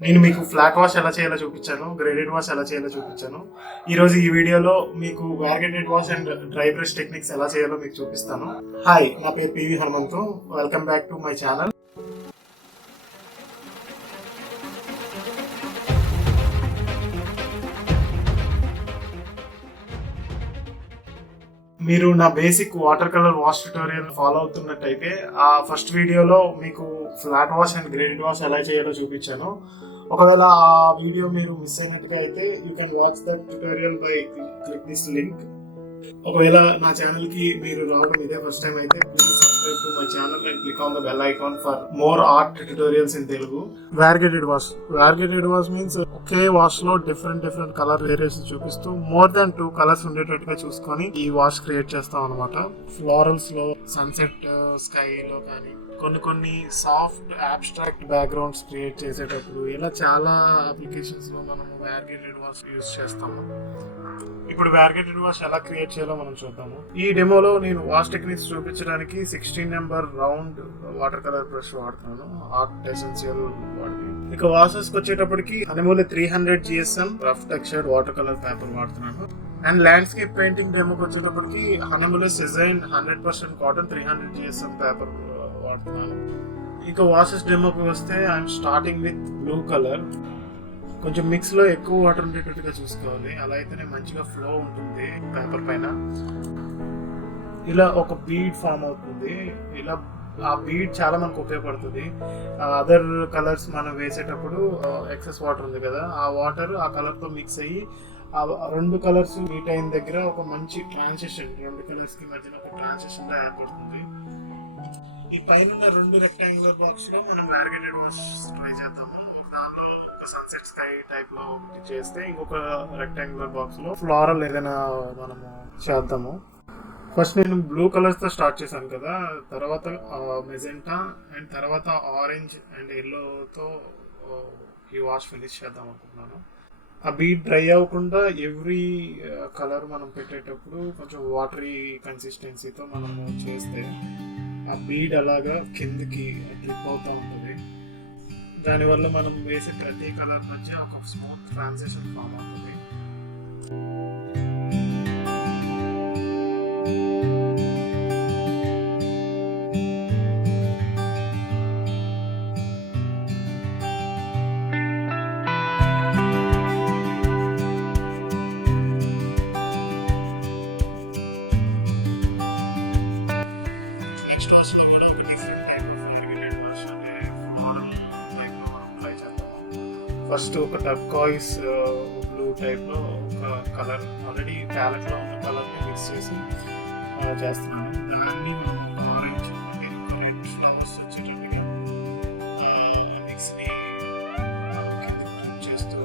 నేను మీకు flat wash ఎలా చేయాలో చూపించాను, గ్రేడెడ్ వాష్ ఎలా చేయాలో చూపించాను. ఈరోజు ఈ వీడియోలో మీకు variegated wash and dry brush techniques ఎలా చేయాలో మీకు చూపిస్తాను. హాయ్, నా పేరు PV Hanumanthu. Welcome back to my channel. మీరు నా basic water colour wash tutorial follow అవుతున్నట్టయితే ఆ ఫస్ట్ వీడియోలో మీకు flat wash and graded wash ఎలా చేయాలో చూపించాను. ఒకవేళ ఆ వీడియో మీరు మిస్ అయినట్టుగా అయితే you can watch that tutorial by click this link. ఒకవేళ నా ఛానల్ కి మీరు రావడం ఇదే ఫస్ట్ టైం అయితే please subscribe to my channel and click on the bell icon for more art tutorials in Telugu. Variegated wash means ఒకే wash లో different colour variation చూపిస్తూ మోర్ దాన్ 2 కలర్స్ ఉండేటట్టుగా చూసుకొని ఈ వాష్ క్రియేట్ చేస్తాం అనమాట. ఫ్లోరల్స్ లో, సన్సెట్ స్కై లో కానీ కొన్ని సాఫ్ట్ అబ్స్ట్రాక్ట్ బ్యాక్గ్రౌండ్స్ క్రియేట్ చేసేటప్పుడు ఇలా చాలా అప్లికేషన్స్ లో మనం వారిగేటెడ్ వాష్ యూజ్ చేస్తాము. ఇప్పుడు వారిగేటెడ్ వాష్ ఎలా క్రియేట్ చేయాలో మనం చూద్దాము. ఈ డెమోలో నేను వాష్ టెక్నిక్స్ చూపించడానికి 16 number round water colour brush వాడుతున్నాను, ఆర్ట్ ఎసెన్షియల్ వాడి. ఇక వాషెస్ వచ్చేటప్పటికి హనెమూలే 300 GSM rough textured water colour paper వాడుతున్నాను. అండ్ ల్యాండ్స్కేప్ పెయింటింగ్ డెమోకి వచ్చేటప్పటికి హనెమూలే సెజాన్ 100% కాటన్ 300 GSM పేపర్ వాడుతున్నాను. ఇక వాషెస్ డెమోకి వస్తే I'm starting with blue colour. కొంచెం మిక్స్ లో ఎక్కువ వాటర్ ఉండేటట్టుగా చూసుకోవాలి, అలా అయితేనే మంచిగా ఫ్లో ఉంటుంది పేపర్ పైన. ఇలా ఒక బీడ్ ఫామ్ అవుతుంది. ఇలా ఆ బీడ్ చాలా మనకు ఉపయోగపడుతుంది. అదర్ కలర్స్ మనం వేసేటప్పుడు ఎక్సెస్ వాటర్ ఉంది కదా, ఆ వాటర్ ఆ కలర్ తో మిక్స్ అయ్యి ఆ 2 కలర్స్ మీట్ అయిన దగ్గర ఒక మంచి ట్రాన్సిషన్, 2 కలర్స్ కి మధ్యన ఒక ట్రాన్సిషన్ లా ఏర్పడుతుంది. ఈ పైన 2 రెక్టాంగులర్ బాక్స్ లో మనం వారిగేటెడ్ వాష్ ట్రై చేద్దాము. దానిలో ఒక సన్సెట్ స్కై టైప్ లో ఒకటి చేస్తే, ఇంకొక రెక్టాంగులర్ బాక్స్ లో ఫ్లోరల్ ఏదైనా మనము చేద్దాము. ఫస్ట్ నేను బ్లూ కలర్స్ తో స్టార్ట్ చేశాను కదా, తర్వాత మెజెంటా అండ్ తర్వాత ఆరెంజ్ అండ్ ఎల్లోతో ఈ వాష్ ఫినిష్ చేద్దాం అనుకుంటున్నాను. ఆ బీడ్ డ్రై అవ్వకుండా ఎవ్రీ కలర్ మనం పెట్టేటప్పుడు కొంచెం వాటరీ కన్సిస్టెన్సీతో మనము చేస్తే ఆ బీడ్ అలాగా కిందకి డ్రిప్ అవుతూ ఉంటుంది. దానివల్ల మనం వేసే ప్రతి కలర్ మధ్య ఒక స్మూత్ ట్రాన్సిషన్ ఫామ్ అవుతుంది. ఫస్ట్ ఒక టర్కాయిస్ బ్లూ టైప్ లో ఒక కలర్ ఆల్రెడీ ప్యాలెట్ లో ఉన్న కలర్ ని మిక్స్ చేసి చేస్తున్నాను. దాన్ని ఆరెంజ్ అంటే రెడ్ ఫ్లవర్స్ వచ్చేటట్టుగా మిక్స్ ని చేస్తూ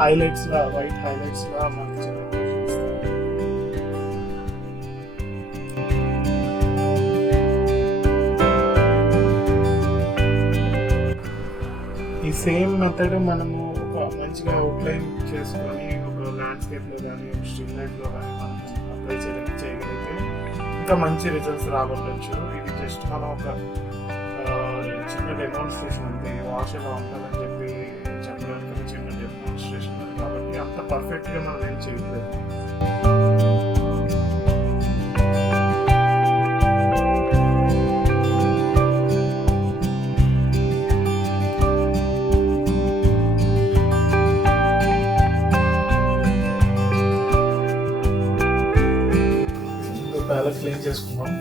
హైలైట్స్ లా, వైట్ హైలైట్స్ లా మనకి ఈ సేమ్ మెథడ్ మనము ఒక మంచిగా అవుట్లైన్ చేసుకొని ఒక ల్యాండ్స్కేప్ లో కానీ ఒక స్టిల్ లైఫ్ లో కానీ మనం అప్లై చేయగలిగితే ఇంకా మంచి రిజల్ట్స్ రాబట్టచ్చు. ఇది జస్ట్ మనం ఒక చిన్న డెమాన్స్ట్రేషన్ అంతే, వాష్ ఎలా ఉంటుందని చెప్పి చెప్పడానికి చిన్న డెమాన్స్ట్రేషన్ కాబట్టి అంత పర్ఫెక్ట్ గా మనం ఏం చేయట్లేదు. ప్యాలెట్ క్లీన్ చేసుకుందాం.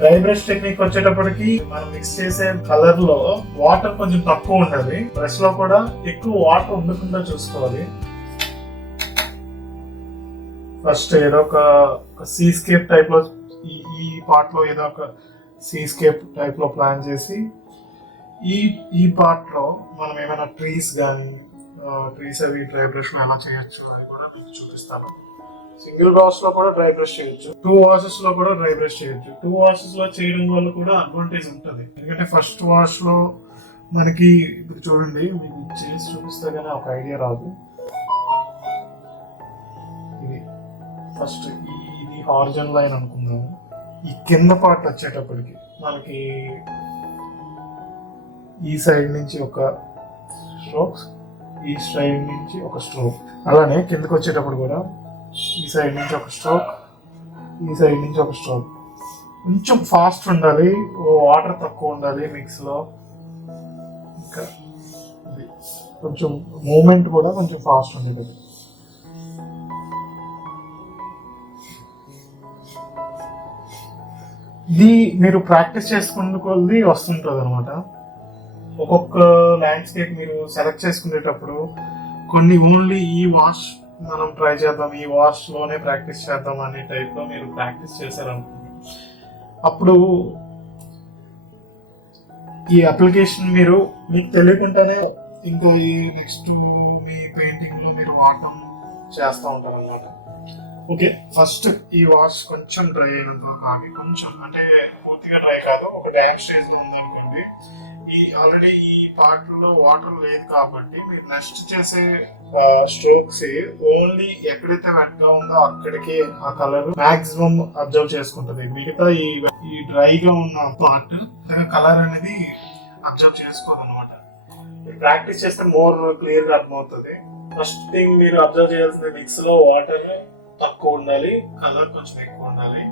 డ్రై బ్రష్ టెక్నిక్ వచ్చేటప్పటికి మనం మిక్స్ చేసే కలర్ లో వాటర్ కొంచెం తక్కువ ఉండాలి. బ్రష్ లో కూడా ఎక్కువ వాటర్ ఉండకుండా చూసుకోవాలి. ఫస్ట్ ఏదో ఒక సీస్కేప్ టైప్ లో ఈ పార్ట్ లో ఏదో ఒక సీస్కేప్ టైప్ లో ప్లాన్ చేసి ఈ పార్ట్ లో మనం ఏమైనా ట్రీస్ కానీ ట్రీస్ అవి డ్రై బ్రష్ లో ఎలా చేయొచ్చు అని కూడా మీకు చూపిస్తాను. సింగిల్ వాష్ లో కూడా డ్రై బ్రష్ చేయొచ్చు, 2 వాషెస్ లో కూడా డ్రై బ్రష్ చేయొచ్చు. 2 వాషెస్ లో చేయడం వల్ల కూడా అడ్వాంటేజ్ ఉంటుంది. ఎందుకంటే ఫస్ట్ వాష్ లో మనకి ఇప్పుడు చూడండి, మీకు చేసి చూపిస్తే కానీ ఒక ఐడియా రాదు. ఇది ఫస్ట్ ఇది హారిజన్ లైన్ అనుకుందాము. ఈ కింద పార్ట్ వచ్చేటప్పటికి మనకి ఈ సైడ్ నుంచి ఒక స్ట్రోక్స్, ఈ సైడ్ నుంచి ఒక స్ట్రోక్, అలానే కిందకి వచ్చేటప్పుడు కూడా ఈ సైడ్ నుంచి ఒక స్ట్రోక్, ఈ సైడ్ నుంచి ఒక స్ట్రోక్. కొంచెం ఫాస్ట్ ఉండాలి, వాటర్ తక్కువ ఉండాలి మిక్స్లో. ఇంకా ఇది కొంచెం మూమెంట్ కూడా కొంచెం ఫాస్ట్ ఉండేది. ఇది మీరు ప్రాక్టీస్ చేసుకునే కొద్దీ వస్తుంటుంది అనమాట. ఒక్కొక్క ల్యాండ్స్కేప్ మీరు సెలెక్ట్ చేసుకునేటప్పుడు కొన్ని ఓన్లీ ఈ వాష్ మనం ట్రై చేద్దాం, ఈ వాష్ లోనే ప్రాక్టీస్ చేద్దాం అనే టైప్లో మీరు ప్రాక్టీస్ చేశారనుకోండి, అప్పుడు ఈ అప్లికేషన్ మీకు తెలియకుండానే ఇంకా ఈ నెక్స్ట్ మీ పెయింటింగ్ లో మీరు వాడటం చేస్తూ ఉంటారు అన్నమాట. ఓకే, ఫస్ట్ ఈ వాష్ కొంచెం డ్రై అయినంత కానీ, కొంచెం అంటే పూర్తిగా డ్రై కాదు, ఒక డ్యామ్ స్టేజ్ లో ఉంది అనుకోండి. ఆల్రెడీ ఈ పార్ట్ లో వాటర్ లేదు కాబట్టి మీరు నెక్స్ట్ చేసే స్ట్రోక్స్ ఓన్లీ ఎక్కడైతే వెట్ గా ఉందో అక్కడికి ఆ కలర్ మాక్సిమం అబ్జర్వ్ చేసుకుంటది. మిగతా ఈ డ్రైగా ఉన్న పార్ట్ కలర్ అనేది అబ్జర్వ్ చేసుకోదు అనమాట. ప్రాక్టీస్ చేస్తే మోర్ క్లియర్ గా అర్థమవుతుంది. ఫస్ట్ థింగ్ మీరు అబ్జర్వ్ చేయాల్సిన మిక్స్ లో వాటర్ తక్కువ ఉండాలి, కలర్ కొంచెం ఎక్కువ ఉండాలి.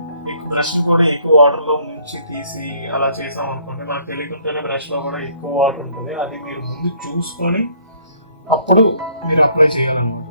బ్రష్ కూడా ఎక్కువ వాటర్ లో నుంచి తీసి అలా చేసాం అనుకోండి, మనకు తెలియకుండానే బ్రష్ లో కూడా ఎక్కువ వాటర్ ఉంటుంది. అది మీరు ముందు చూసుకొని అప్పుడు మీరు అప్లై చేయాలన్నమాట.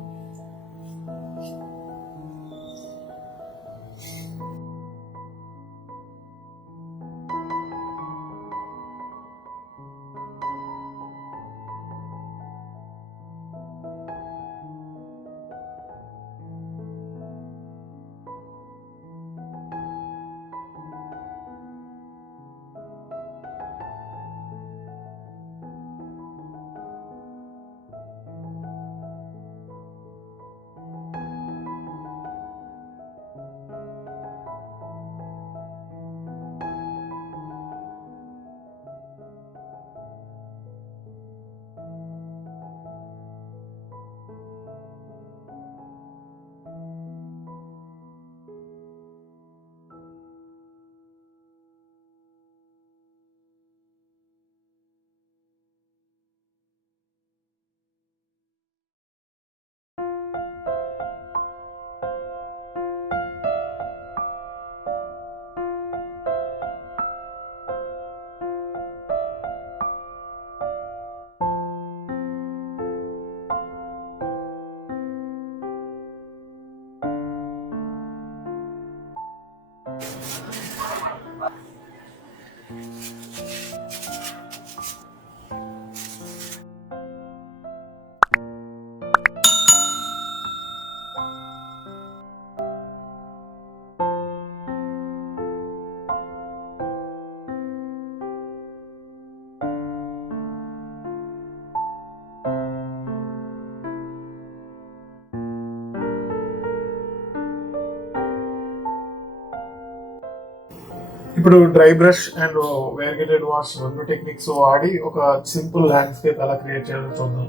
ఇప్పుడు dry brush and variegated wash రెండు టెక్నిక్స్ వాడి ఒక సింపుల్ ల్యాండ్స్కేప్ ఎలా క్రియేట్ చేయాలో చూద్దాం.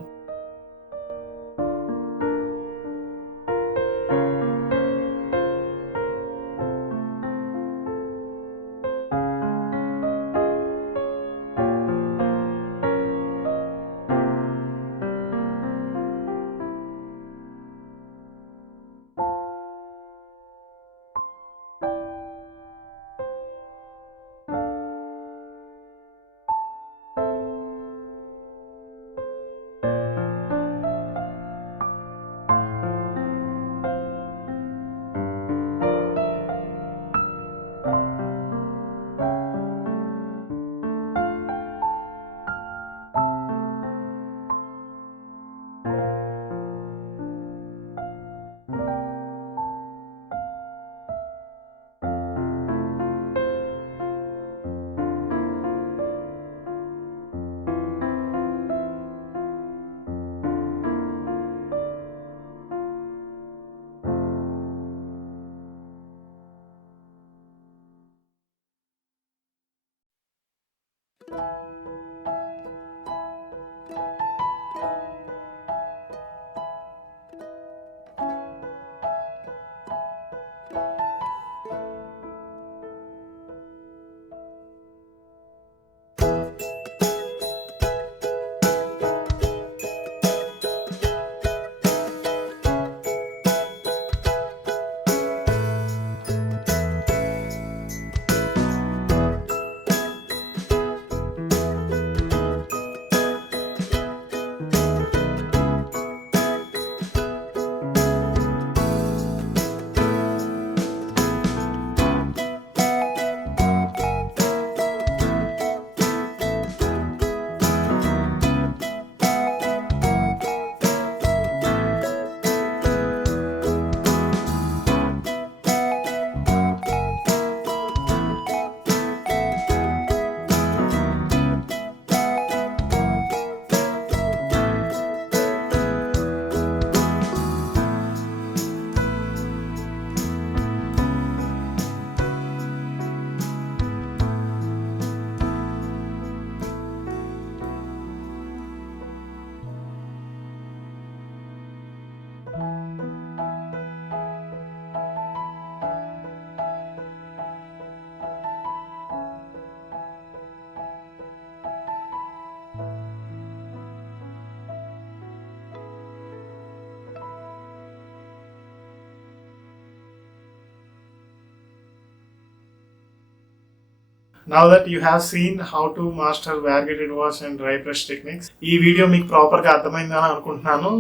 Now that you have seen how to master variegated wash and dry brush techniques, ఈ వీడియో మీకు ప్రాపర్గా అర్థమైందని అనుకుంటున్నాను.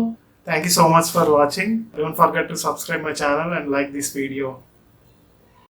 Thank you so much for watching. Don't forget to subscribe my channel and like this video.